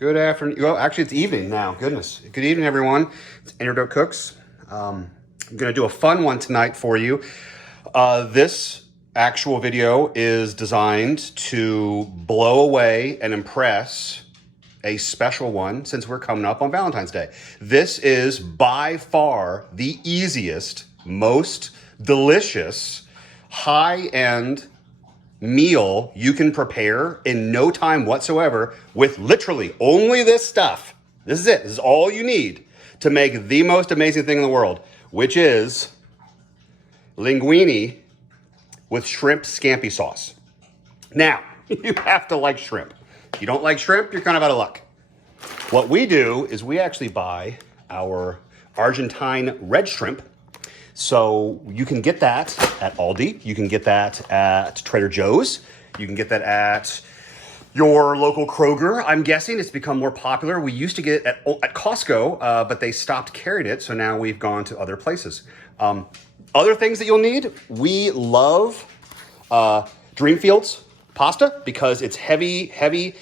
Good afternoon. Well, actually, it's evening now. Goodness. Good evening, everyone. It's Doak Cooks. I'm going to do a fun one tonight for you. This actual video is designed to blow away and impress a special one since we're coming up on Valentine's Day. This is by far the easiest, most delicious, high-end meal you can prepare in no time whatsoever with literally only this stuff. This is it. This is all you need to make the most amazing thing in the world, which is linguini with shrimp scampi sauce. Now, you have to like shrimp. If you don't like shrimp, you're kind of out of luck. What we do is we actually buy our Argentine red shrimp. So you can get that at Aldi. You can get that at Trader Joe's. You can get that at your local Kroger. I'm guessing it's become more popular. We used to get it at Costco, but they stopped carrying it. So now we've gone to other places. Other things that you'll need, we love Dreamfields pasta because it's heavy,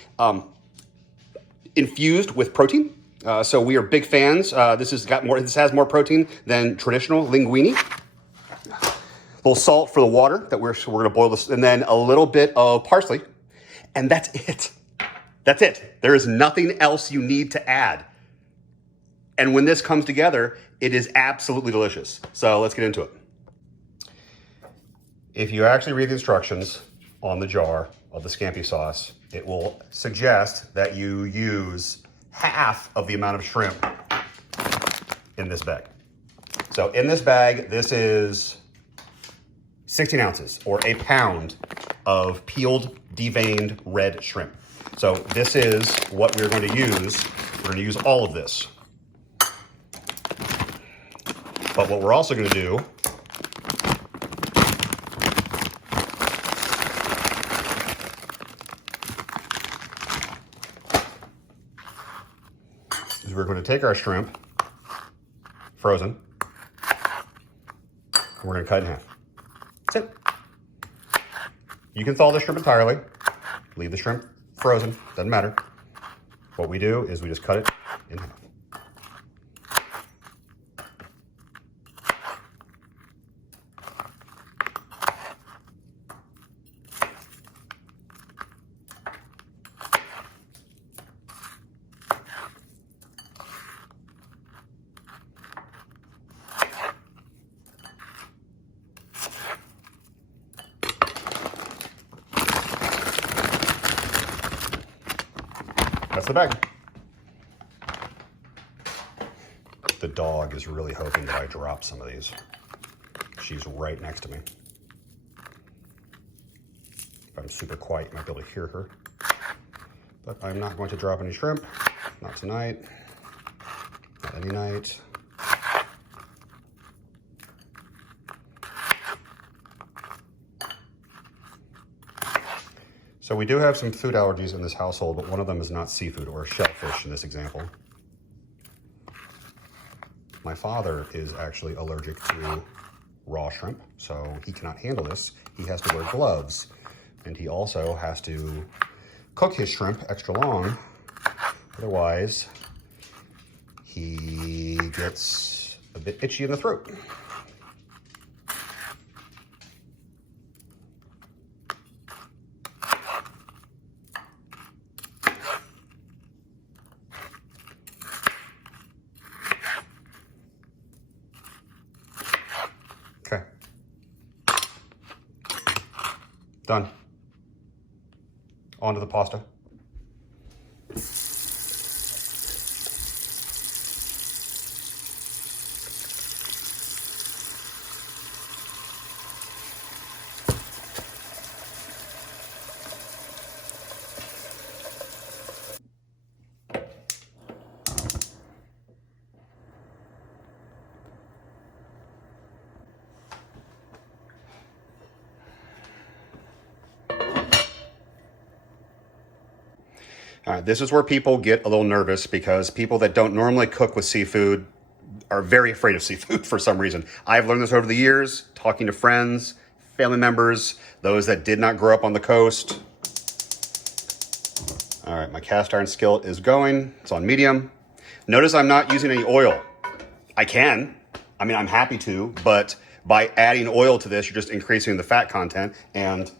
infused with protein. So we are big fans. This has more protein than traditional linguini. A little salt for the water that we're going to boil this, and then a little bit of parsley, and that's it. That's it. There is nothing else you need to add. And when this comes together, it is absolutely delicious. So let's get into it. If you actually read the instructions on the jar of the Scampi sauce, it will suggest that you use half of the amount of shrimp in this bag. So in this bag, this is 16 ounces or a pound of peeled, deveined red shrimp. So this is what we're going to use. We're going to use all of this. But what we're also going to do is we're going to take our shrimp, frozen, and we're going to cut it in half. That's it. You can thaw the shrimp entirely. Leave the shrimp frozen. Doesn't matter. What we do is we just cut it in half. That's the bag. The dog is really hoping that I drop some of these. She's right next to me. If I'm super quiet, you might be able to hear her. But I'm not going to drop any shrimp. Not tonight. Not any night. So we do have some food allergies in this household, but one of them is not seafood or shellfish in this example. My father is actually allergic to raw shrimp, so he cannot handle this. He has to wear gloves, and he also has to cook his shrimp extra long. Otherwise, he gets a bit itchy in the throat. Okay. Done. On to the pasta. All right, this is where people get a little nervous because people that don't normally cook with seafood are very afraid of seafood for some reason. I've learned this over the years, talking to friends, family members, those that did not grow up on the coast. All right, my cast iron skillet is going. It's on medium. Notice I'm not using any oil. I can. I mean, I'm happy to, but by adding oil to this, you're just increasing the fat content. And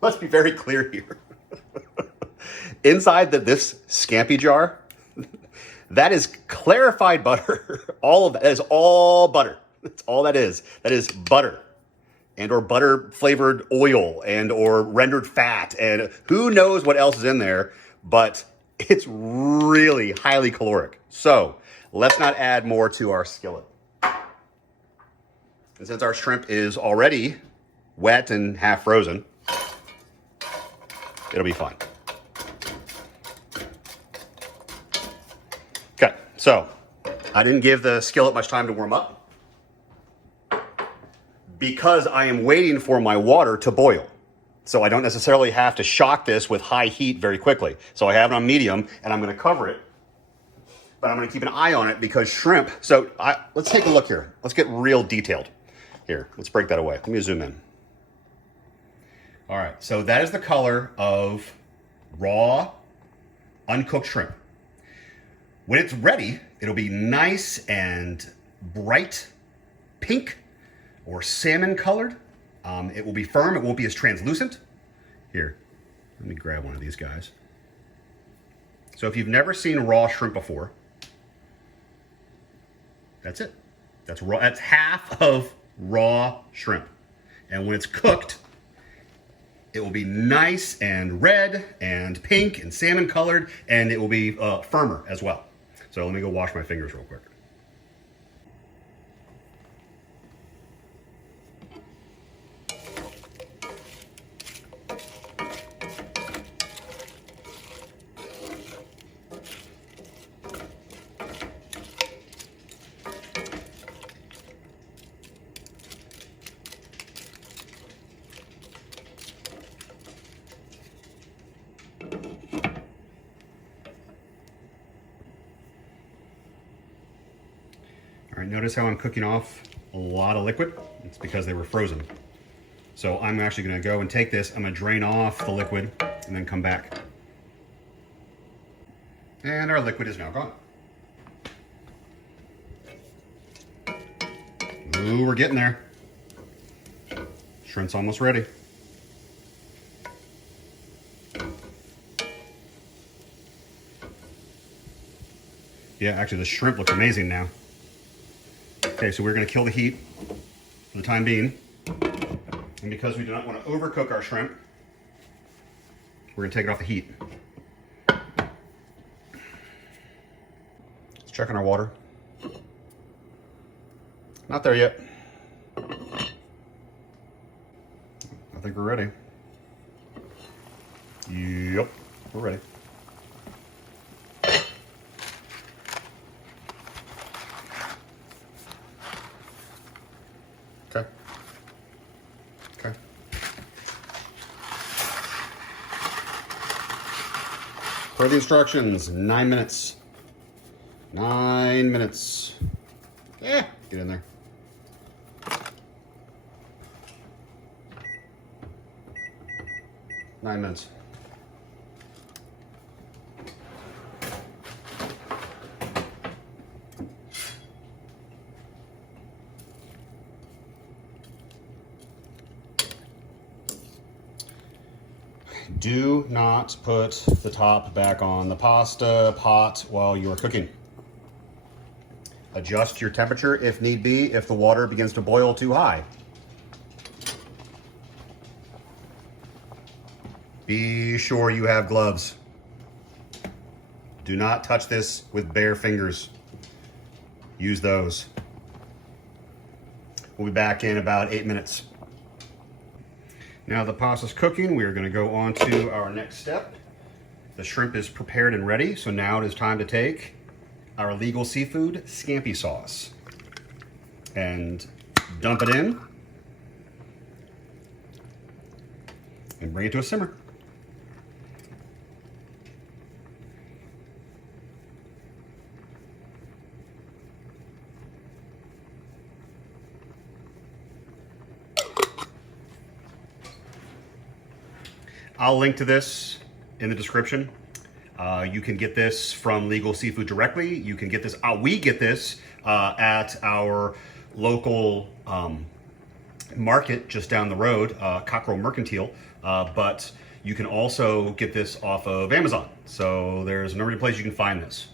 let's be very clear here. Inside this Scampi jar, that is clarified butter. All of that is all butter. That's all that is. That is butter and or butter flavored oil and or rendered fat. And who knows what else is in there, but it's really highly caloric. So let's not add more to our skillet. And since our shrimp is already wet and half frozen, it'll be fine. Okay, so I didn't give the skillet much time to warm up because I am waiting for my water to boil. So I don't necessarily have to shock this with high heat very quickly. So I have it on medium and I'm gonna cover it, but I'm gonna keep an eye on it because shrimp, let's take a look here. Let's get real detailed. Here, let's break that away. Let me zoom in. All right, so that is the color of raw, uncooked shrimp. When it's ready, it'll be nice and bright pink or salmon colored. It will be firm, it won't be as translucent. Here, let me grab one of these guys. So if you've never seen raw shrimp before, that's it. That's raw, that's half of raw shrimp. And when it's cooked, it will be nice and red and pink and salmon colored, and it will be firmer as well. So let me go wash my fingers real quick. All right, notice how I'm cooking off a lot of liquid? It's because they were frozen. So I'm actually gonna go and take this, I'm gonna drain off the liquid and then come back. And our liquid is now gone. Ooh, we're getting there. Shrimp's almost ready. Yeah, actually the shrimp looks amazing now. Okay, so we're gonna kill the heat for the time being. And because we do not want to overcook our shrimp, we're gonna take it off the heat. Let's check on our water. Not there yet. I think we're ready. Yep, we're ready. Okay. Okay. Per the instructions, 9 minutes. 9 minutes. Yeah, get in there. Nine minutes. Do not put the top back on the pasta pot while you are cooking. Adjust your temperature if need be if the water begins to boil too high. Be sure you have gloves. Do not touch this with bare fingers. Use those. We'll be back in about 8 minutes. Now the pasta's cooking, we are going to go on to our next step. The shrimp is prepared and ready, so now it is time to take our legal seafood Scampi sauce and dump it in and bring it to a simmer. I'll link to this in the description. You can get this from Legal Seafood directly. You can get this, we get this at our local market just down the road, Cockrell Mercantile, but you can also get this off of Amazon. So there's a number of places you can find this.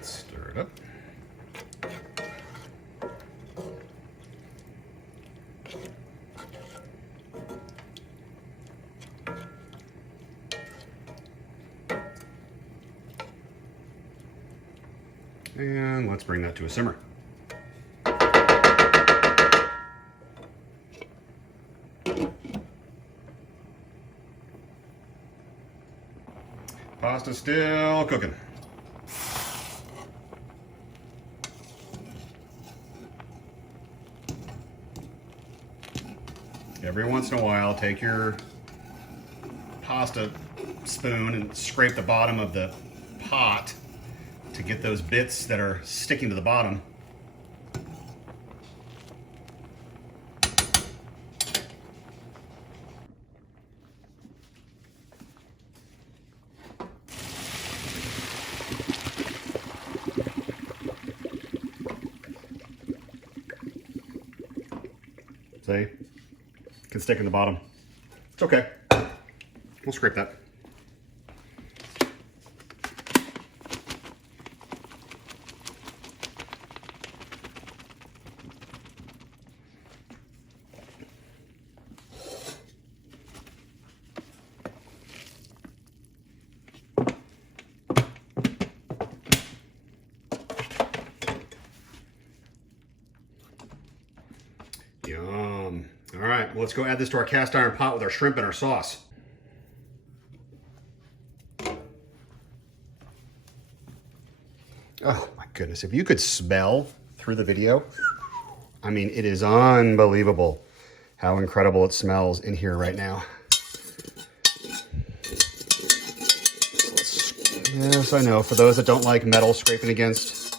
Stir it up. And let's bring that to a simmer. Pasta's still cooking. Every once in a while, take your pasta spoon and scrape the bottom of the pot to get those bits that are sticking to the bottom. See? It can stick in the bottom. It's okay. We'll scrape that. Yum. All right, well, let's go add this to our cast iron pot with our shrimp and our sauce. Oh my goodness, if you could smell through the video, I mean, it is unbelievable how incredible it smells in here right now. Yes, I know, for those that don't like metal scraping against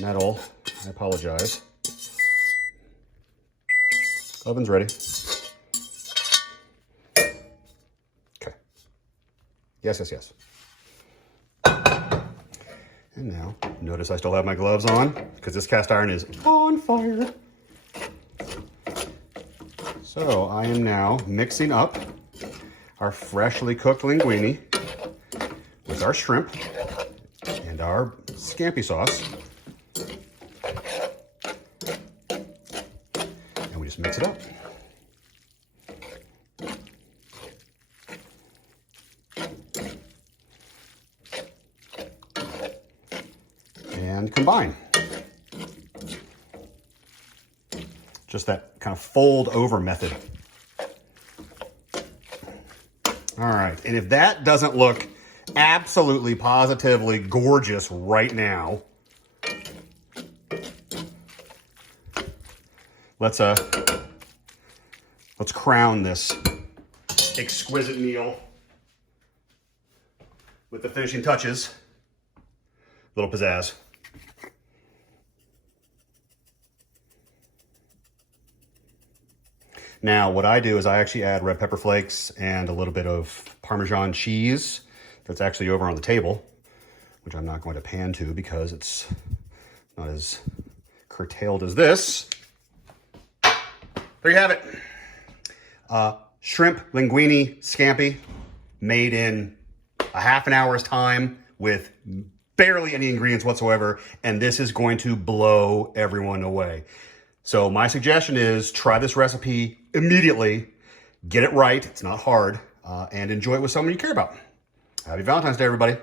metal, I apologize. Oven's ready. Okay. Yes, yes, yes. And now, notice I still have my gloves on because this cast iron is on fire. So I am now mixing up our freshly cooked linguine with our shrimp and our scampi sauce. And we just mix it up. And combine. Just that kind of fold over method. All right, and if that doesn't look absolutely positively gorgeous right now, let's crown this exquisite meal with the finishing touches. A little pizzazz. Now, what I do is I actually add red pepper flakes and a little bit of Parmesan cheese that's actually over on the table, which I'm not going to pan to because it's not as curtailed as this. There you have it. Shrimp linguini scampi made in a half an hour's time with barely any ingredients whatsoever, and this is going to blow everyone away. So my suggestion is try this recipe immediately, get it right, it's not hard, and enjoy it with someone you care about. Happy Valentine's Day, everybody.